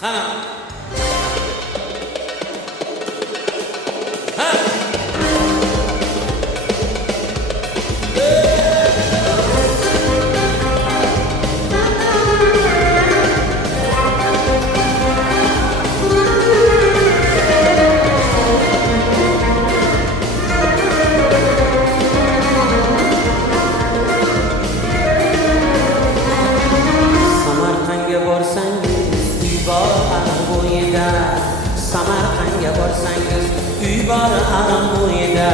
Qani? Samarqandga borsangiz uy bor aram bo'yida.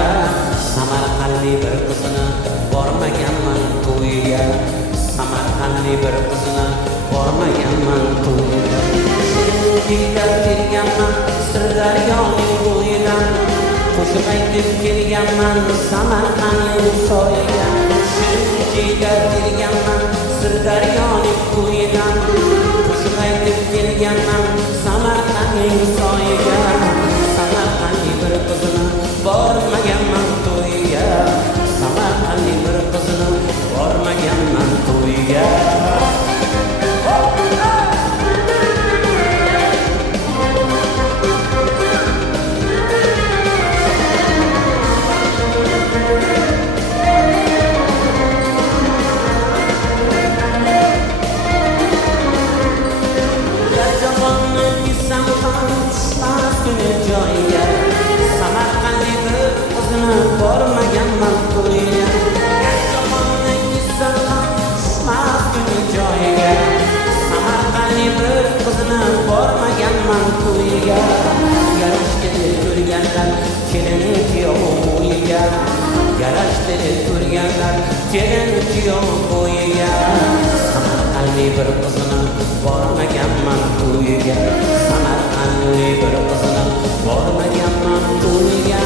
Samarqandlik bir qizini bormaganman to'yiga. Samarqandlik bir qizini bormaganman to'yiga. Shunga kelganman Sirdaryoning bo'yidan. Qo'shiq aytib kelganman Samarqandning soyiga. Shunga kelganman Sirdaryoning bo'yidan. Qo'shiq aytib kelganman Samarqandning soyiga. Samarqandlik bir qizini bormaganman to'yiga. Samarqandlik bir qizini bormaganman to'yiga. Bormaganman to'yiga. Jamonni gizsan ham tushmas kuni joyiga. Samarqandlik bir qizini bormaganman to'yiga. Yarashdi ko'rganlar kelin kuyov bo'yiga. Yarashdi ko'rganlar kelin kuyov bo'yiga. Samarqandlik bir qizini bormaganman to'yiga. Samarqandlik bir qizini bormaganman to'yiga.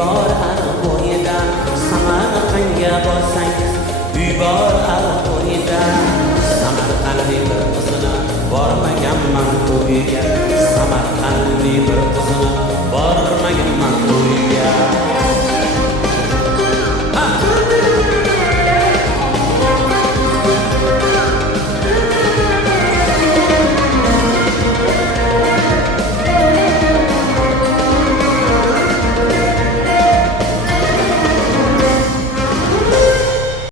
Bor aram bo'yida. Samarqandga borsangiz uy bor aram bo'yida. Samarqandlik bir qizini bormaganman to'yiga. Samarqand